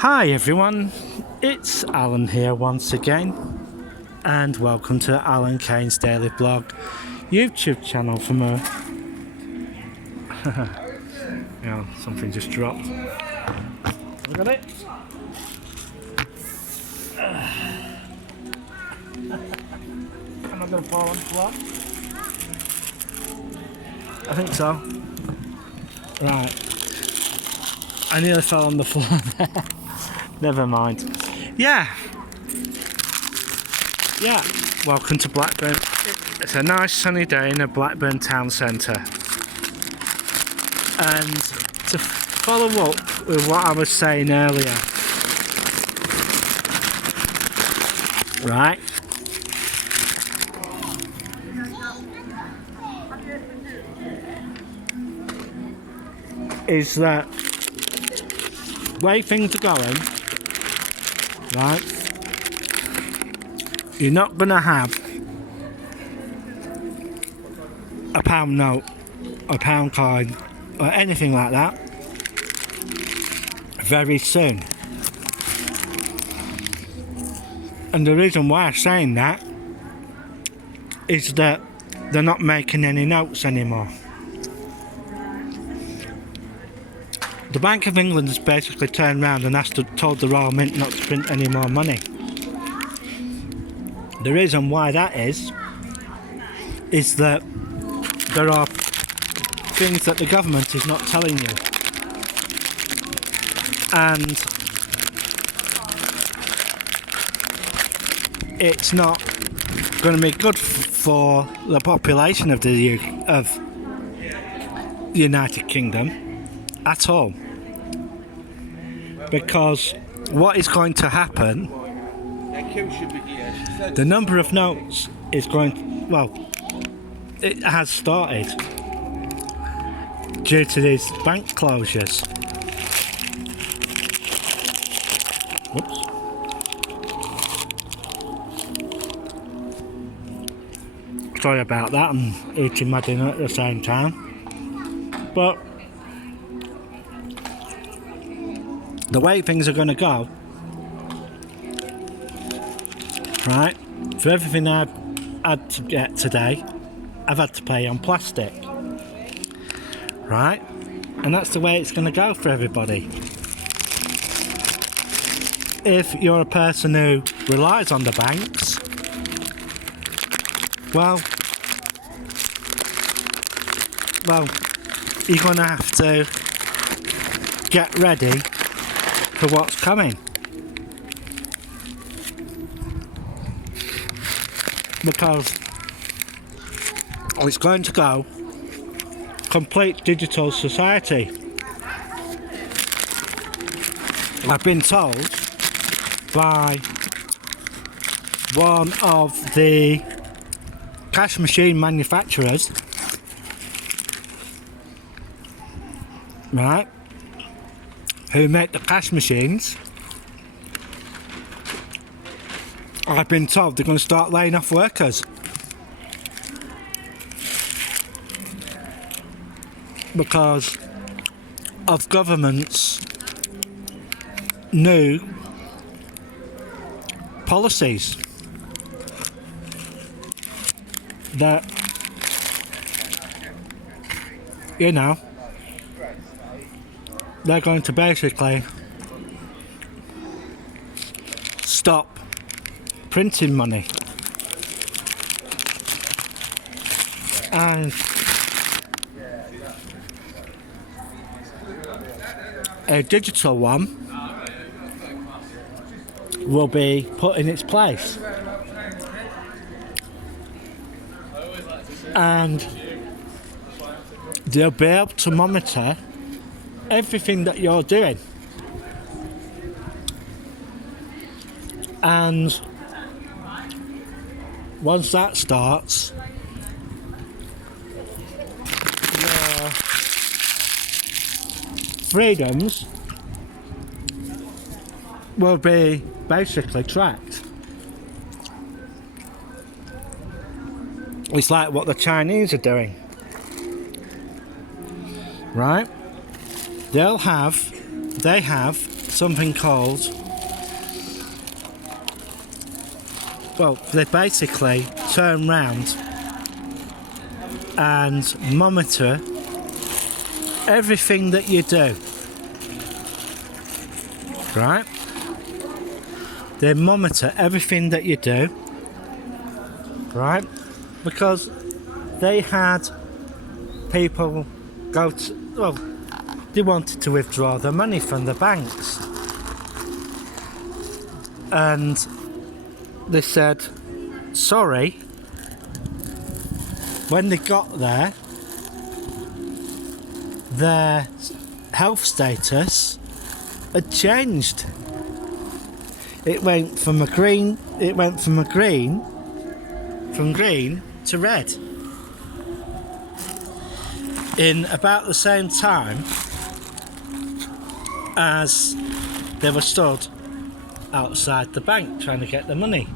Hi everyone, it's Alan here once again, and welcome to Alan Kane's Daily Blog YouTube channel from a... something just dropped. Look at it. Am I going to fall on the floor? I think so. Right. I nearly fell on the floor there. Never mind. Yeah, welcome to Blackburn. It's a nice sunny day in a Blackburn town centre. And to follow up with what I was saying earlier, right? Is that way things are going, right? You're not gonna have a pound note, a pound coin, or anything like that very soon. And the reason why I'm saying that is that they're not making any notes anymore. The Bank of England has basically turned around and told the Royal Mint not to print any more money. The reason why that is that there are things that the government is not telling you. And it's not going to be good for the population of the United Kingdom at all, because what is going to happen, the number of notes is going, well, it has started due to these bank closures. Whoops. Sorry about that, I'm eating my dinner at the same time. But the way things are going to go, right, for everything I've had to get today, I've had to pay on plastic, right, and that's the way it's going to go for everybody. If you're a person who relies on the banks, well, you're going to have to get ready for what's coming, because it's going to go complete digital society. I've been told by one of the cash machine manufacturers, right, who make the cash machines, I've been told they're going to start laying off workers because of government's new policies that, you know, they're going to basically stop printing money, and a digital one will be put in its place, and they'll be able to monitor everything that you're doing. And once that starts, your freedoms will be basically tracked. It's like what the Chinese are doing, right? They have something called, well, they basically turn round and monitor everything that you do, right? They monitor everything that you do, right? Because they had people go to, well, they wanted to withdraw the money from the banks, and they said sorry. When they got there, their health status had changed. It went from green to red in about the same time as they were stood outside the bank trying to get the money.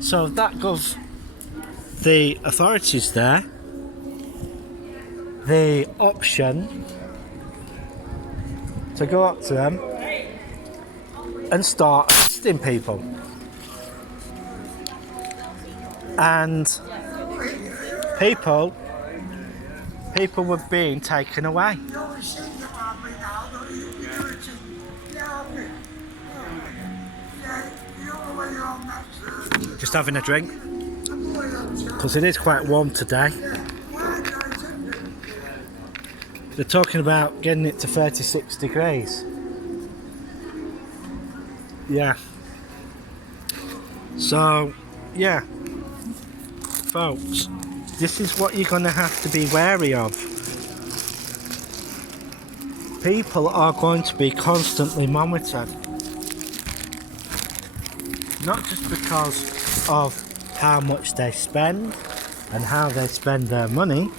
So that gave the authorities there the option to go up to them and start arresting people. And people were being taken away. Just having a drink, because it is quite warm today. They're talking about getting it to 36 degrees. Yeah. So, yeah. Folks, this is what you're going to have to be wary of. People are going to be constantly monitored. Not just because of how much they spend and how they spend their money,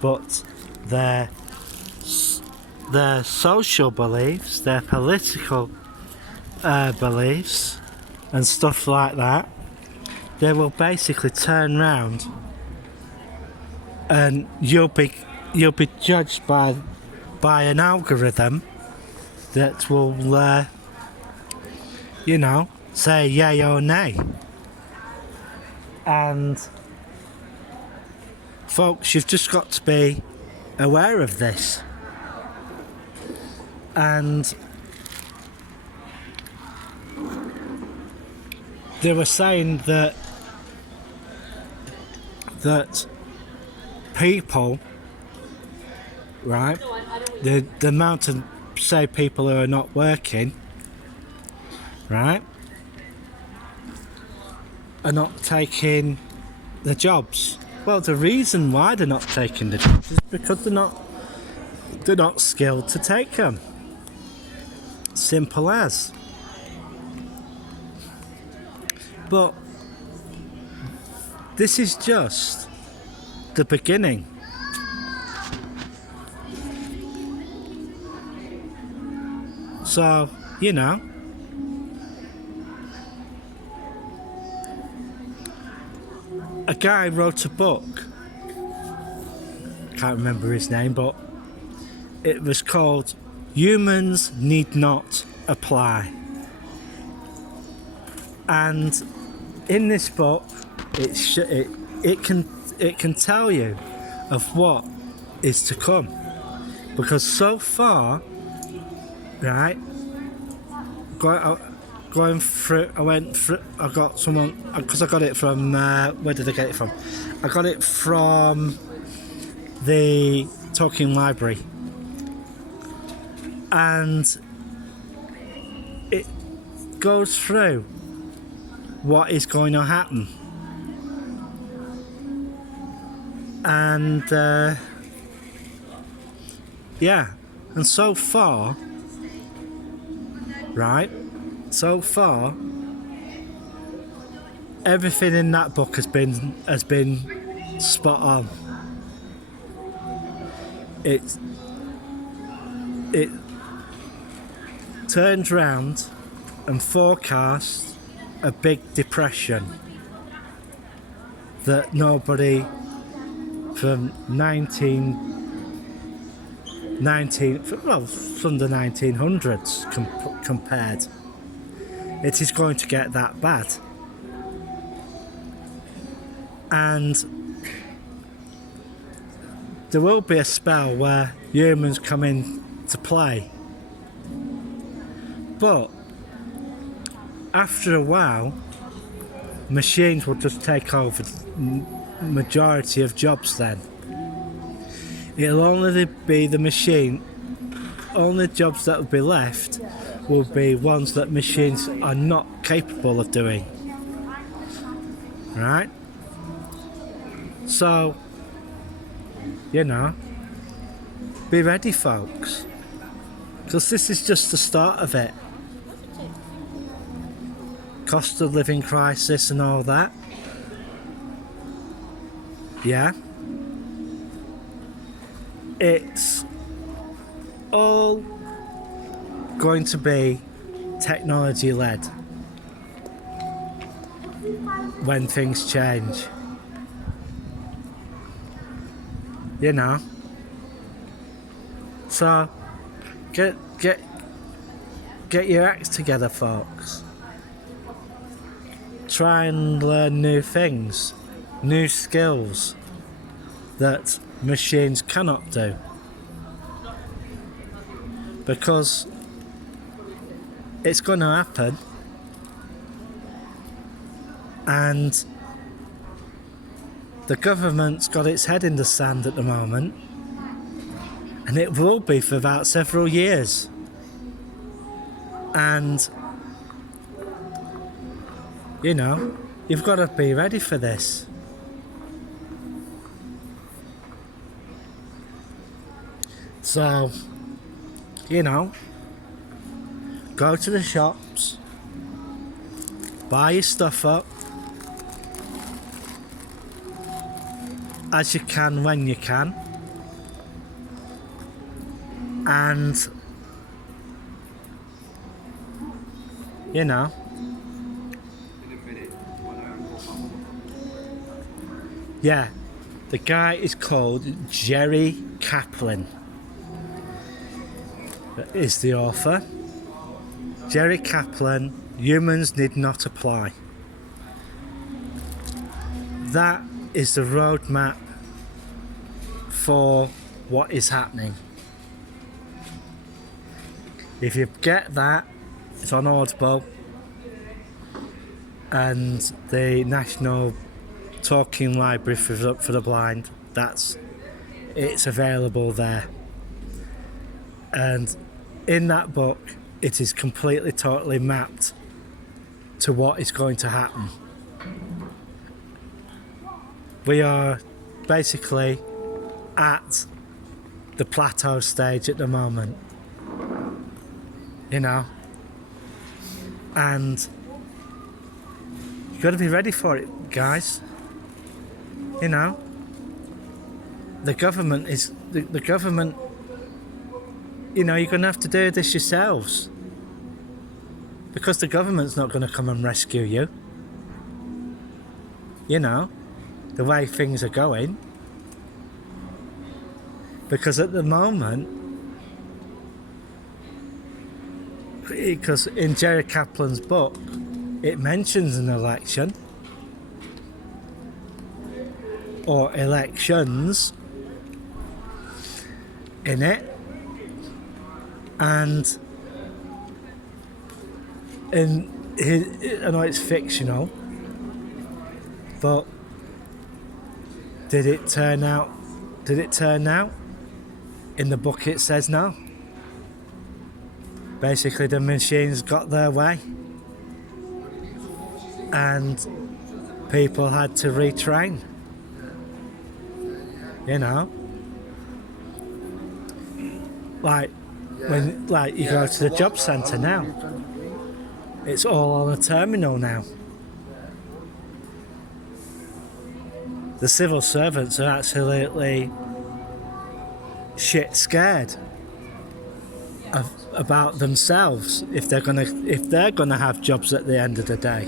but their social beliefs, their political beliefs and stuff like that. They will basically turn round and you'll be judged by an algorithm that will say yay or nay. And folks, you've just got to be aware of this. And they were saying that people, right, the amount of, say, people who are not working, right, are not taking the jobs. Well, the reason why they're not taking the jobs is because they're not skilled to take them. Simple as. But this is just the beginning. So, a guy wrote a book. Can't remember his name, but it was called Humans Need Not Apply. And in this book, it can tell you of what is to come, because so far, right, going through, I got someone, because I got it from, where did I get it from? I got it from the Talking Library, and it goes through what is going to happen. And and so far, right, everything in that book has been spot on. It turns round and forecasts a big depression that nobody from from the 1900s compared. It is going to get that bad. And there will be a spell where humans come in to play. But after a while, machines will just take over the majority of jobs then. It'll only be the machine, only jobs that will be left will be ones that machines are not capable of doing. Right? So, you know, be ready, folks, because this is just the start of it. Cost of living crisis and all that. Yeah. It's all going to be technology led when things change. You know. So get your acts together, folks. Try and learn new things, new skills that machines cannot do. Because it's going to happen, and the government's got its head in the sand at the moment, and it will be for about several years. And you know, you've got to be ready for this. So, you know, go to the shops, buy your stuff up as you can when you can, and you know, yeah, the guy is called Jerry Kaplan. That is the author. Jerry Kaplan, Humans Need Not Apply. That is the roadmap for what is happening. If you get that, it's on Audible and the National Talking Library for the Blind. It's available there. And in that book, it is completely, totally mapped to what is going to happen. We are basically at the plateau stage at the moment, you know, and you've got to be ready for it, guys. You know, the government, you know, you're going to have to do this yourselves, because the government's not going to come and rescue you. You know, the way things are going. Because at the moment, because in Jerry Kaplan's book, it mentions an election or elections in it, and I know it's fictional, but did it turn out? In the book it says no. Basically the machines got their way and people had to retrain. You know? Like when you go to the job centre now, it's all on a terminal now. The civil servants are absolutely shit scared about themselves if they're gonna have jobs at the end of the day.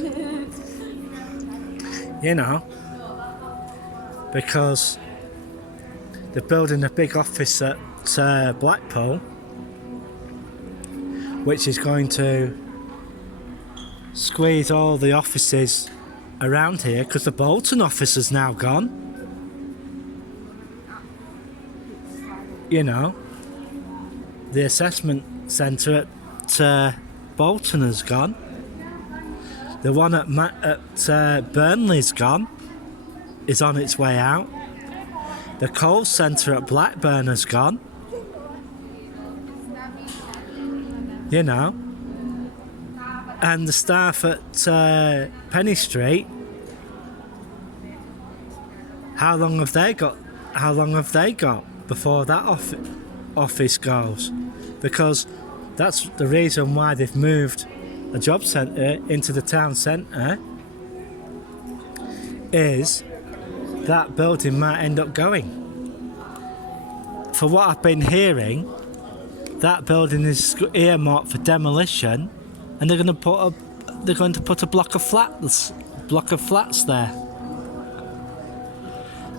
You know, because they're building a big office at Blackpool, which is going to squeeze all the offices around here because the Bolton office is now gone. You know, the assessment centre at Bolton has gone. The one at Burnley's gone, is on its way out. The Coles Centre at Blackburn has gone. You know, and the staff at Penny Street, how long have they got before that office goes? Because that's the reason why they've moved a job centre into the town centre, is that building might end up going. For what I've been hearing, that building is earmarked for demolition, and they're going to put a block of flats there,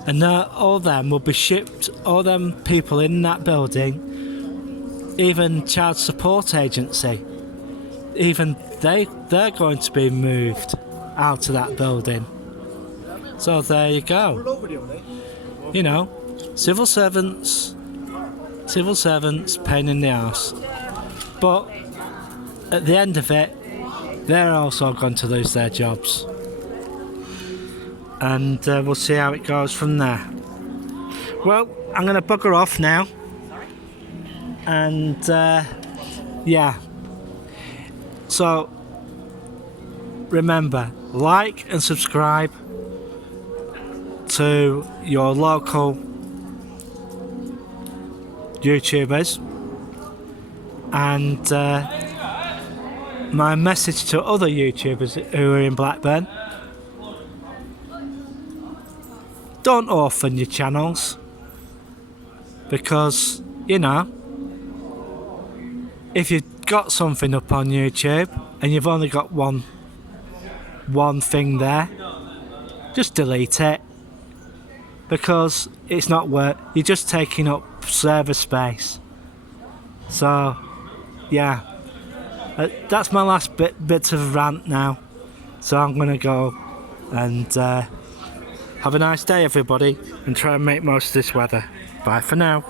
and all them will be shipped. All them people in that building, even child support agency, even they're going to be moved out of that building. So there you go. You know, civil servants, pain in the arse. But at the end of it, they're also going to lose their jobs. And we'll see how it goes from there. Well, I'm going to bugger off now. And yeah. So remember, like and subscribe to your local YouTubers, and my message to other YouTubers who are in Blackburn: don't orphan your channels, because, you know, if you've got something up on YouTube and you've only got one thing there, just delete it, because it's not worth. You're just taking up server space. So yeah, that's my last bit of rant now. So I'm gonna go and have a nice day, everybody, and try and make most of this weather. Bye for now.